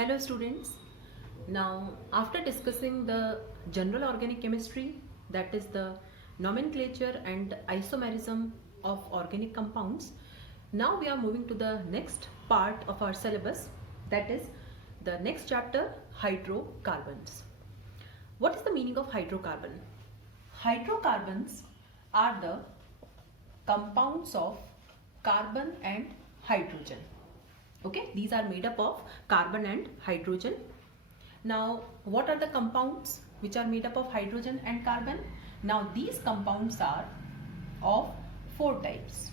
Hello students. Now after discussing the general organic chemistry, that is the nomenclature and isomerism of organic compounds, now we are moving to the next part of our syllabus, that is the next chapter, hydrocarbons. What is the meaning of hydrocarbon? Hydrocarbons are the compounds of carbon and hydrogen. Okay, these are made up of carbon and hydrogen. Now what are the compounds which are made up of hydrogen and carbon? Now these compounds are of four types.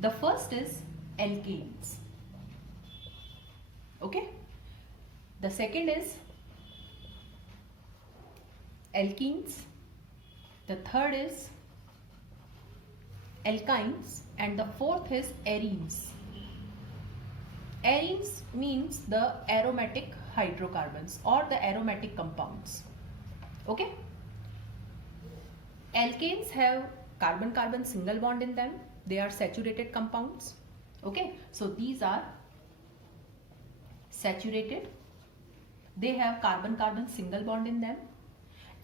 The first is alkanes. Okay, the second is alkenes, the third is alkynes, and the fourth is arenes. Arenes means the aromatic hydrocarbons or the aromatic compounds. Okay. Alkanes have carbon-carbon single bond in them. They are saturated compounds. Okay. So these are saturated. They have carbon-carbon single bond in them.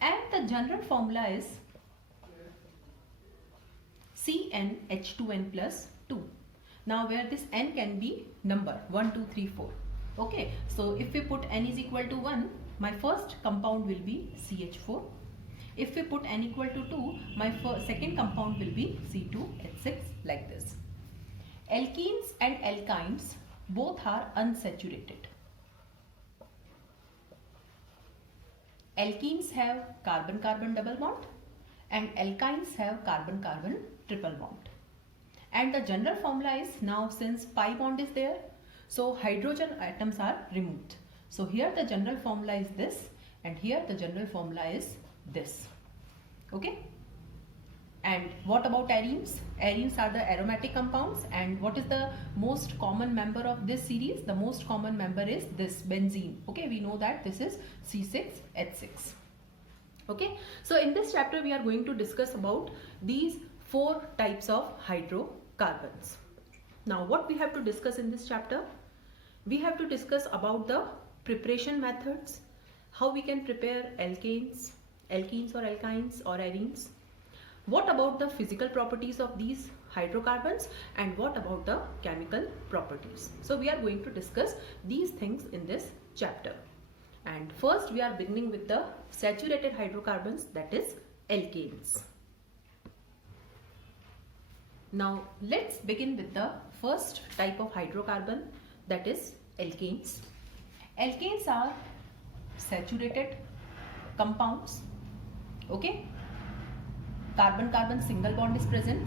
And the general formula is CnH2n plus 2. Now where this n can be number 1, 2, 3, 4. Okay, so if we put n is equal to 1, my first compound will be CH4. If we put n equal to 2, my second compound will be C2H6, like this. Alkenes and alkynes both are unsaturated. Alkenes have carbon-carbon double bond and alkynes have carbon-carbon triple bond. And the general formula is, now since pi bond is there, so hydrogen atoms are removed. So here the general formula is this, and here the general formula is this. Okay. And what about arenes? Arenes are the aromatic compounds, and what is the most common member of this series? The most common member is this benzene. Okay, we know that this is C6H6. Okay, so in this chapter we are going to discuss about these four types of hydrocarbons. Now what we have to discuss in this chapter? We have to discuss about the preparation methods, how we can prepare alkenes or alkynes or arenes. What about the physical properties of these hydrocarbons, and what about the chemical properties? So we are going to discuss these things in this chapter. And first we are beginning with the saturated hydrocarbons, that is alkanes. Now let's begin with the first type of hydrocarbon, that is alkanes. Alkanes are saturated compounds. Okay. Carbon-carbon single bond is present.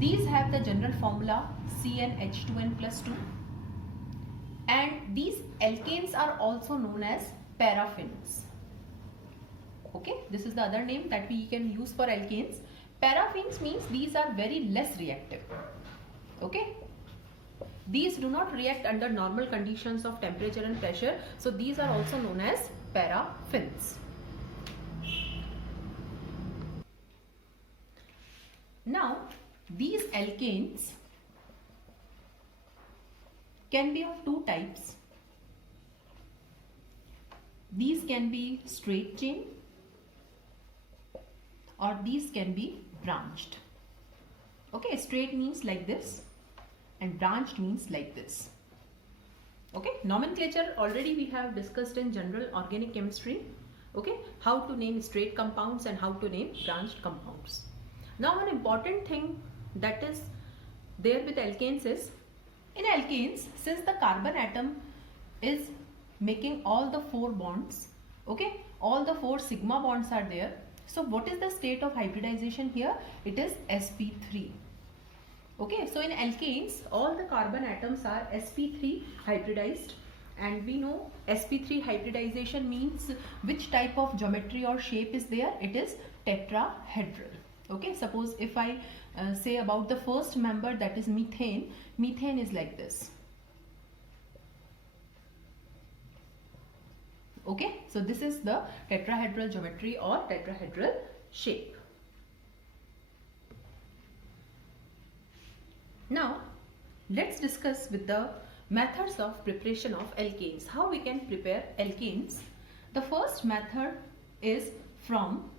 These have the general formula CnH2n plus 2. And these alkanes are also known as paraffins. Okay, this is the other name that we can use for alkanes. Paraffins means these are very less reactive. Okay, these do not react under normal conditions of temperature and pressure, so these are also known as paraffins. Now these alkanes can be of two types. These can be straight chain or these can be branched. Okay, straight means like this and branched means like this. Okay, nomenclature already we have discussed in general organic chemistry. Okay, how to name straight compounds and how to name branched compounds. Now one important thing that is there with alkanes is, in alkanes, since the carbon atom is making all the four bonds, okay, all the four sigma bonds are there. So what is the state of hybridization here? It is sp3. Okay, so in alkanes all the carbon atoms are sp3 hybridized, and we know sp3 hybridization means which type of geometry or shape is there? It is tetrahedral. Okay, suppose if I say about the first member, that is methane, methane is like this. Okay, so this is the tetrahedral geometry or tetrahedral shape. Now let's discuss with the Methods of preparation of alkanes. How we can prepare alkanes? The first method is from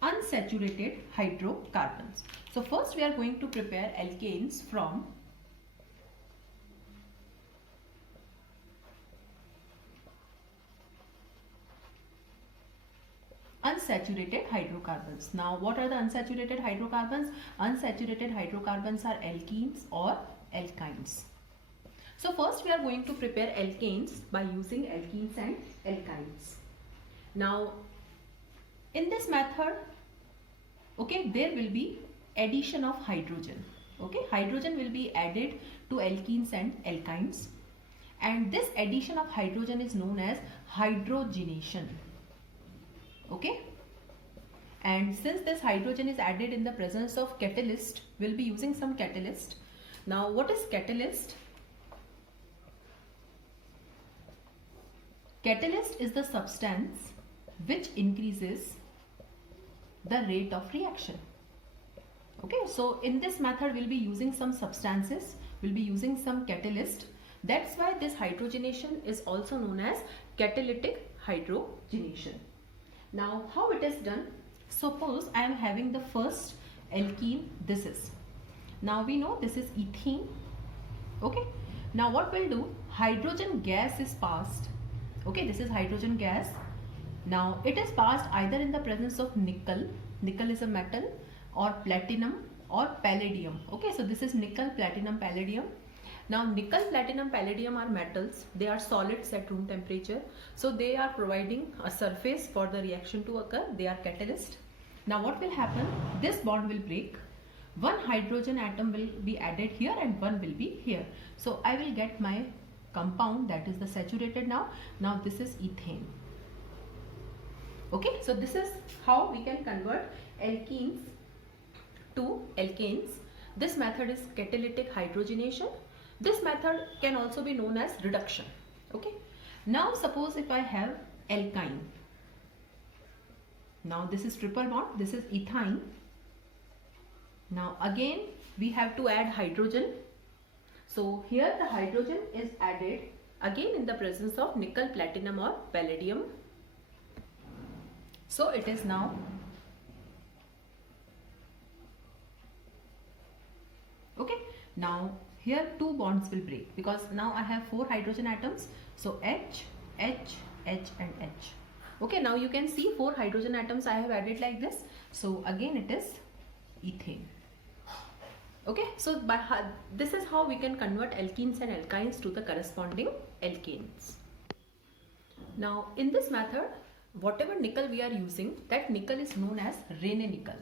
unsaturated hydrocarbons. So first we are going to prepare alkanes from unsaturated hydrocarbons. Now what are the unsaturated hydrocarbons? Unsaturated hydrocarbons are alkenes or alkynes. So first we are going to prepare alkanes by using alkenes and alkynes. Now in this method, okay, there will be addition of hydrogen. Okay, hydrogen will be added to alkenes and alkynes, and this addition of hydrogen is known as hydrogenation. Okay, and since this hydrogen is added in the presence of catalyst, we'll be using some catalyst. Now what is catalyst? Catalyst is the substance which increases the rate of reaction. Okay, so in this method we'll be using some substances, we'll be using some catalyst. That's why this hydrogenation is also known as catalytic hydrogenation. Now how it is done? Suppose I am having the first alkene, this is. Now we know this is ethene. Okay, now what we'll do, hydrogen gas is passed. Okay, this is hydrogen gas. Now it is passed either in the presence of nickel, nickel is a metal, or platinum or palladium. Okay, so this is nickel, platinum, palladium. Now nickel, platinum, palladium are metals. They are solids at room temperature. So they are providing a surface for the reaction to occur. They are catalyst. Now what will happen? This bond will break. One hydrogen atom will be added here and one will be here. So I will get my compound, that is the saturated now. Now this is ethane. Okay, so this is how we can convert alkenes to alkanes. This method is catalytic hydrogenation. This method can also be known as reduction. Okay, now suppose if I have alkyne. Now this is triple bond, this is ethyne. Now again we have to add hydrogen. So here the hydrogen is added again in the presence of nickel, platinum or palladium. So it is now okay. Now here two bonds will break because now I have 4 hydrogen atoms. So H, H, H and H. Okay, now you can see 4 hydrogen atoms I have added like this. So again it is ethane. Okay, so this is how we can convert alkenes and alkynes to the corresponding alkanes. Now in this method, whatever nickel we are using, that nickel is known as Raney nickel.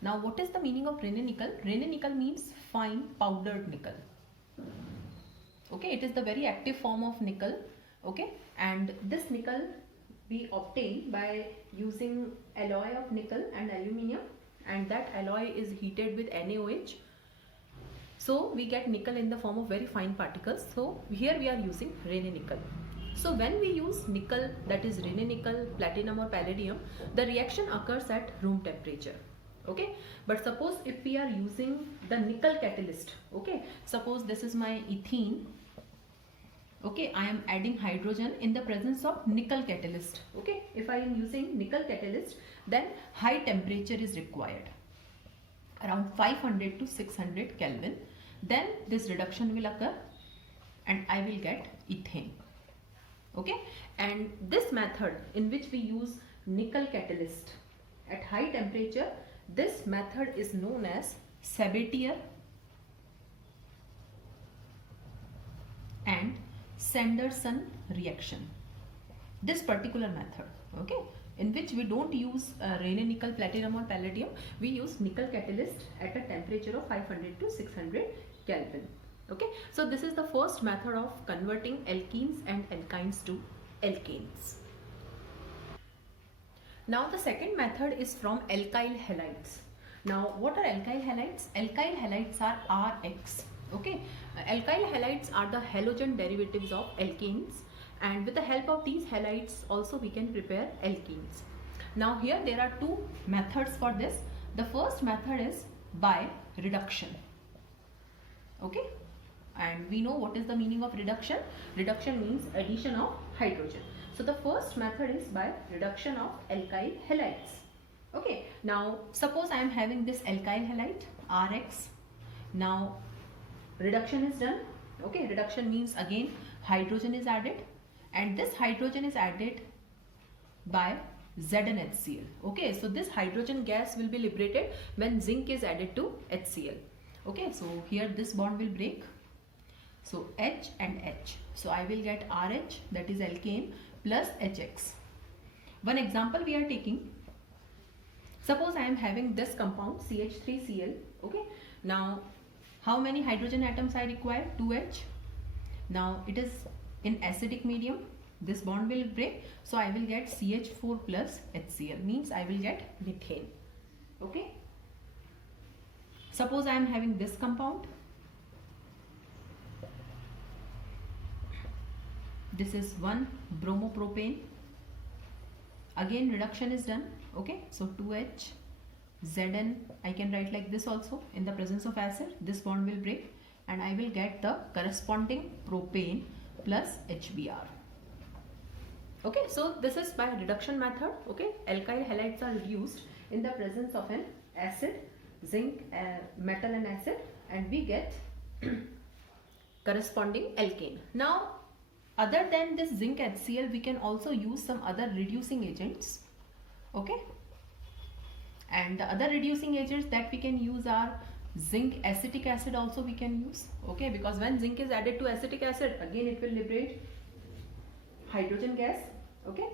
Now what is the meaning of Raney nickel? Raney nickel means fine powdered nickel. Okay, it is the very active form of nickel. Okay, and this nickel we obtain by using alloy of nickel and aluminium, and that alloy is heated with NaOH. So we get nickel in the form of very fine particles. So here we are using Raney nickel. So when we use nickel, that is Raney nickel, platinum or palladium, the reaction occurs at room temperature. Okay, but suppose if we are using the nickel catalyst, okay, suppose this is my ethene. Okay, I am adding hydrogen in the presence of nickel catalyst. Okay, if I am using nickel catalyst, then high temperature is required, around 500 to 600 Kelvin. Then this reduction will occur and I will get ethane. Okay, and this method in which we use nickel catalyst at high temperature, this method is known as Sabatier and Sanderson reaction. This particular method, okay, in which we don't use Raney nickel, platinum or palladium, we use nickel catalyst at a temperature of 500 to 600 Kelvin. Okay, so this is the first method of converting alkenes and alkynes to alkanes. Now the second method is from alkyl halides. Now what are alkyl halides? Alkyl halides are RX. Okay, alkyl halides are the halogen derivatives of alkenes, and with the help of these halides also we can prepare alkenes. Now here there are two methods for this. The first method is by reduction. Okay, And we know what is the meaning of reduction. Reduction means addition of hydrogen. So the first method is by reduction of alkyl halides. Okay, now suppose I am having this alkyl halide Rx. Now reduction is done. Okay, reduction means again hydrogen is added, and this hydrogen is added by ZnHCl. Okay, so this hydrogen gas will be liberated when zinc is added to HCl. Okay, so here this bond will break. So H and H. So I will get RH, that is alkane, plus HX. One example we are taking. Suppose I am having this compound CH3Cl. Okay, now how many hydrogen atoms I require? 2H. Now it is in acidic medium. This bond will break. So I will get CH4 plus HCl, means I will get methane. Okay. Suppose I am having this compound. This is 1 bromopropane. Again reduction is done. Okay, so 2H, Zn, I can write like this also. In the presence of acid, this bond will break and I will get the corresponding propane plus HBr. Okay, so this is by reduction method. Okay, alkyl halides are reduced in the presence of an acid, zinc, metal and acid, and we get corresponding alkane. Now other than this zinc HCl, we can also use some other reducing agents. Okay, and the other reducing agents that we can use are zinc acetic acid also we can use. Okay, because when zinc is added to acetic acid, again it will liberate hydrogen gas. Okay,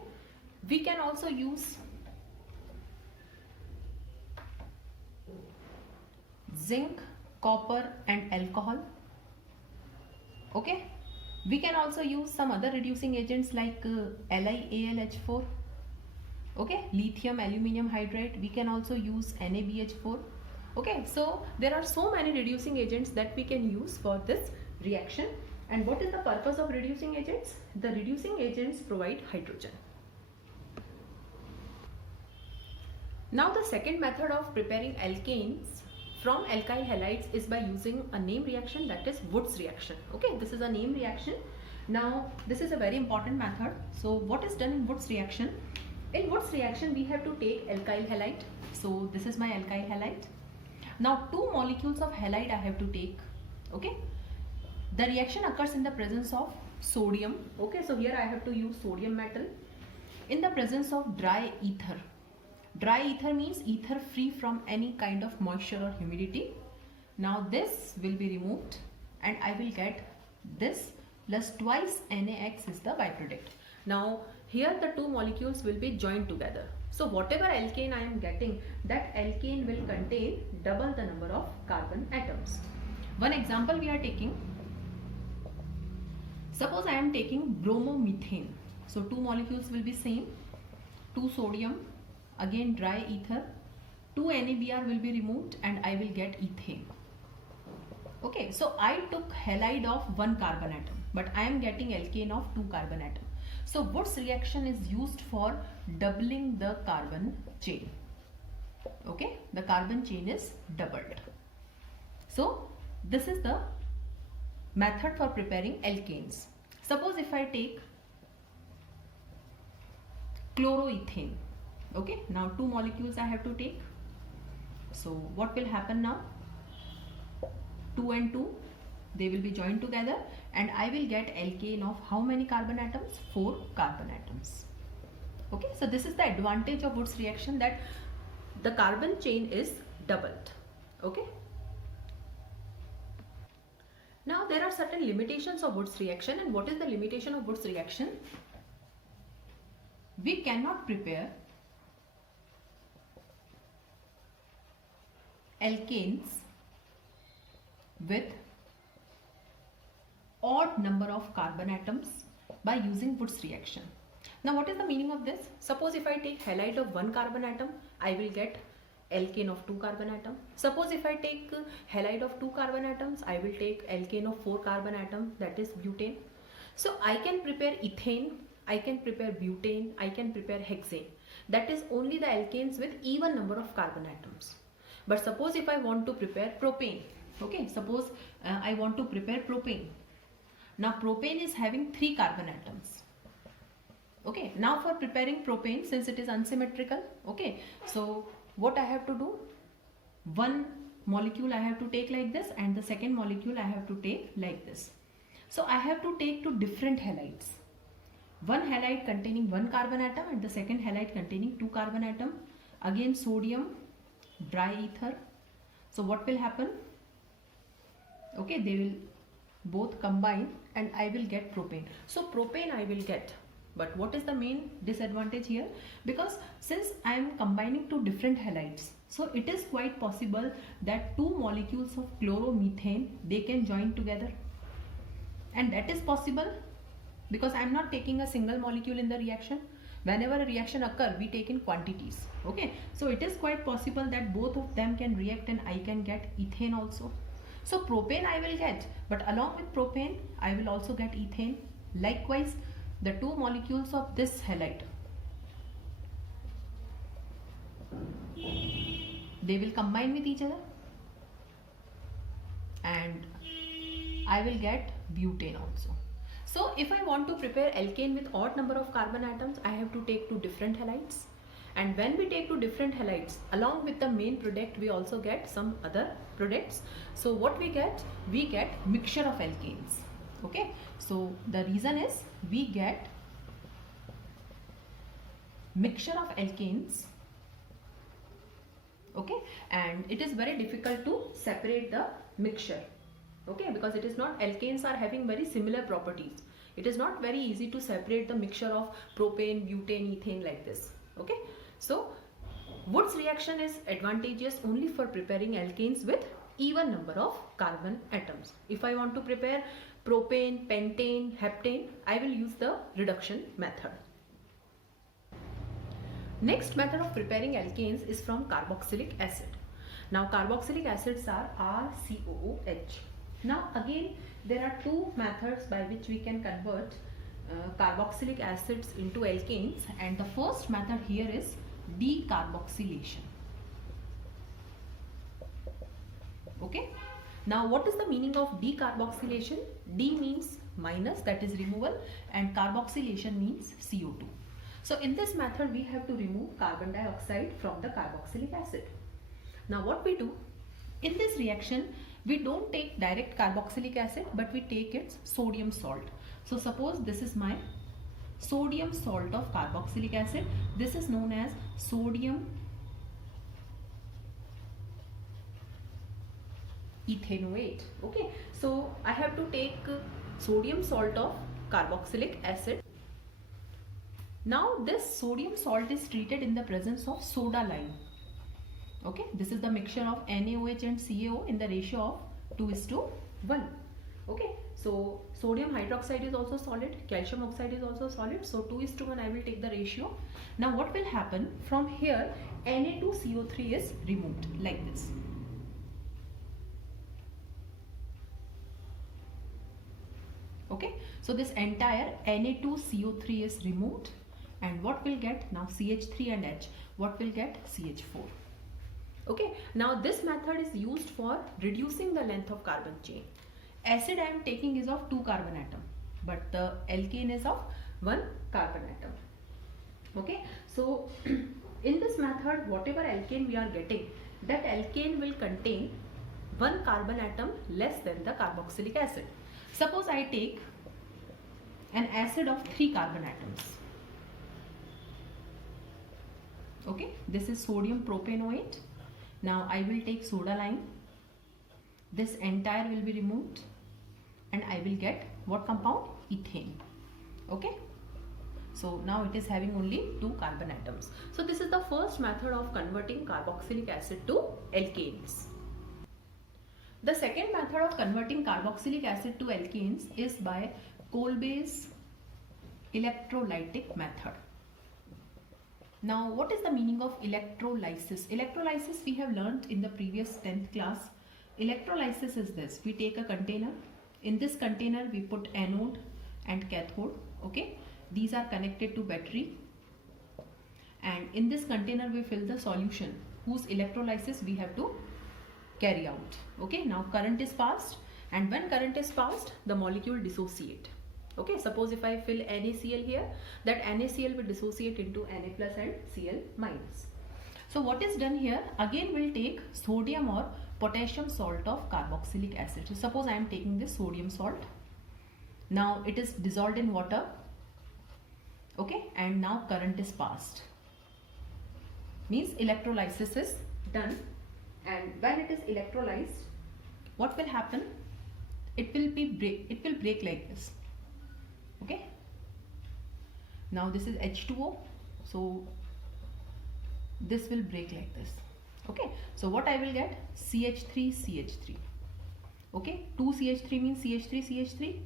we can also use zinc, copper and alcohol. Okay, we can also use some other reducing agents like LiAlH4. Okay, lithium aluminium hydride. We can also use NaBH4. Okay, so there are so many reducing agents that we can use for this reaction. And what is the purpose of reducing agents? The reducing agents provide hydrogen. Now the second method of preparing alkanes from alkyl halides is by using a name reaction, that is Woods reaction. Okay, this is a name reaction. Now this is a very important method. So what is done in Woods reaction? In Woods reaction we have to take alkyl halide. So this is my alkyl halide. Now 2 molecules of halide I have to take. Okay, the reaction occurs in the presence of sodium. Okay, so here I have to use sodium metal in the presence of dry ether. Dry ether means ether free from any kind of moisture or humidity. Now this will be removed and I will get this plus twice NaX is the byproduct. Now here the 2 molecules will be joined together. So whatever alkane I am getting, that alkane will contain double the number of carbon atoms. One example we are taking. Suppose I am taking bromomethane. So 2 molecules will be same. 2 sodium, again dry ether, 2 NaBr will be removed and I will get ethane. Okay, so I took halide of 1 carbon atom, but I am getting alkane of 2 carbon atom. So Woods reaction is used for doubling the carbon chain. Okay, the carbon chain is doubled. So this is the method for preparing alkanes. Suppose if I take chloroethane. Okay, now 2 molecules I have to take. So what will happen now? 2 and 2, they will be joined together and I will get alkane of how many carbon atoms? 4 carbon atoms. Okay, so this is the advantage of Woods reaction, that the carbon chain is doubled. Okay. Now there are certain limitations of Woods reaction, and what is the limitation of Woods reaction? We cannot prepare alkanes with odd number of carbon atoms by using Woods reaction. Now what is the meaning of this? Suppose if I take halide of 1 carbon atom, I will get alkane of 2 carbon atom. Suppose if I take halide of 2 carbon atoms, I will take alkane of 4 carbon atom, that is butane. So I can prepare ethane, I can prepare butane, I can prepare hexane. That is only the alkanes with even number of carbon atoms. But suppose if I want to prepare propane, Okay, suppose I want to prepare propane. Now propane is having 3 carbon atoms. Okay, now for preparing propane, since it is unsymmetrical, okay, so what I have to do, one molecule I have to take like this and the second molecule I have to take like this. So I have to take 2 different halides. One halide containing 1 carbon atom and the second halide containing 2 carbon atom. Again sodium, dry ether. So what will happen? Okay, they will both combine and I will get propane. So propane I will get. But what is the main disadvantage here? Because since I am combining 2 different halides, so it is quite possible that 2 molecules of chloromethane, they can join together. And that is possible because I am not taking a single molecule in the reaction. Whenever a reaction occurs, we take in quantities. Okay, so it is quite possible that both of them can react and I can get ethane also. So propane I will get, but along with propane, I will also get ethane. Likewise, the 2 molecules of this halide, they will combine with each other and I will get butane also. So if I want to prepare alkane with odd number of carbon atoms, I have to take 2 different halides. And when we take 2 different halides, along with the main product, we also get some other products. So what we get? We get mixture of alkanes. Okay, so the reason is we get mixture of alkanes. Okay, and it is very difficult to separate the mixture. Okay, because it is not, alkanes are having very similar properties. It is not very easy to separate the mixture of propane, butane, ethane like this. Okay, so Wood's reaction is advantageous only for preparing alkanes with even number of carbon atoms. If I want to prepare propane, pentane, heptane, I will use the reduction method. Next method of preparing alkanes is from carboxylic acid. Now carboxylic acids are RCOOH. Now again there are 2 methods by which we can convert carboxylic acids into alkanes, and the first method here is decarboxylation. Okay, now what is the meaning of decarboxylation? D means minus, that is removal, and carboxylation means CO2. So in this method we have to remove carbon dioxide from the carboxylic acid. Now what we do in this reaction, we don't take direct carboxylic acid but we take its sodium salt. So suppose this is my sodium salt of carboxylic acid. This is known as sodium ethanoate. Okay, so I have to take sodium salt of carboxylic acid. Now this sodium salt is treated in the presence of soda lime. Okay, this is the mixture of NaOH and CaO in the ratio of 2:1. Okay, so sodium hydroxide is also solid, calcium oxide is also solid, so 2:1 I will take the ratio. Now what will happen? From here Na2CO3 is removed like this. Okay, so this entire Na2CO3 is removed, and what will get now? CH3 and H. What will get? CH4. Okay, now this method is used for reducing the length of carbon chain. Acid I am taking is of 2 carbon atom, but the alkane is of 1 carbon atom. Okay, so in this method, whatever alkane we are getting, that alkane will contain 1 carbon atom less than the carboxylic acid. Suppose I take an acid of 3 carbon atoms. Okay, this is sodium propanoate. Now I will take soda lime. This entire will be removed and I will get what compound? Ethane. Okay, so now it is having only 2 carbon atoms. So this is the first method of converting carboxylic acid to alkanes. The second method of converting carboxylic acid to alkanes is by Kolbe's electrolytic method. Now what is the meaning of electrolysis? Electrolysis we have learnt in the previous 10th class. Electrolysis is this: we take a container, in this container we put anode and cathode. Okay, these are connected to battery, and in this container we fill the solution whose electrolysis we have to carry out. Okay, now current is passed, and when current is passed, the molecule dissociate. Okay, suppose if I fill NaCl here, that NaCl will dissociate into Na plus and Cl minus. So what is done here? Again we'll take sodium or potassium salt of carboxylic acid. So suppose I am taking this sodium salt. Now it is dissolved in water. Okay, and now current is passed. Means electrolysis is done, and when it is electrolyzed, what will happen? It will break like this. Okay, now this is H2O, so this will break like this. Okay, so what I will get? CH3 CH3. Okay, 2 CH3 means CH3 CH3.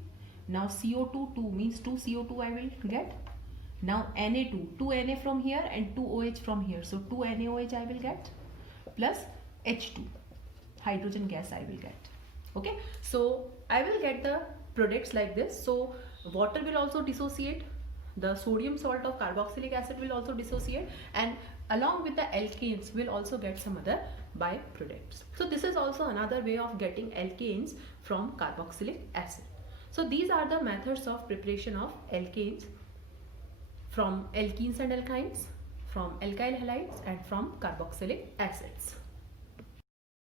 Now CO2 2 means 2 CO2 I will get. Now Na2, 2 Na from here and 2 OH from here, so 2 NaOH I will get, plus H2, hydrogen gas I will get. Okay, so I will get the products like this. So water will also dissociate, the sodium salt of carboxylic acid will also dissociate, and along with the alkanes we'll also get some other byproducts. So this is also another way of getting alkanes from carboxylic acid. So these are the methods of preparation of alkanes from alkenes and alkynes, from alkyl halides, and from carboxylic acids.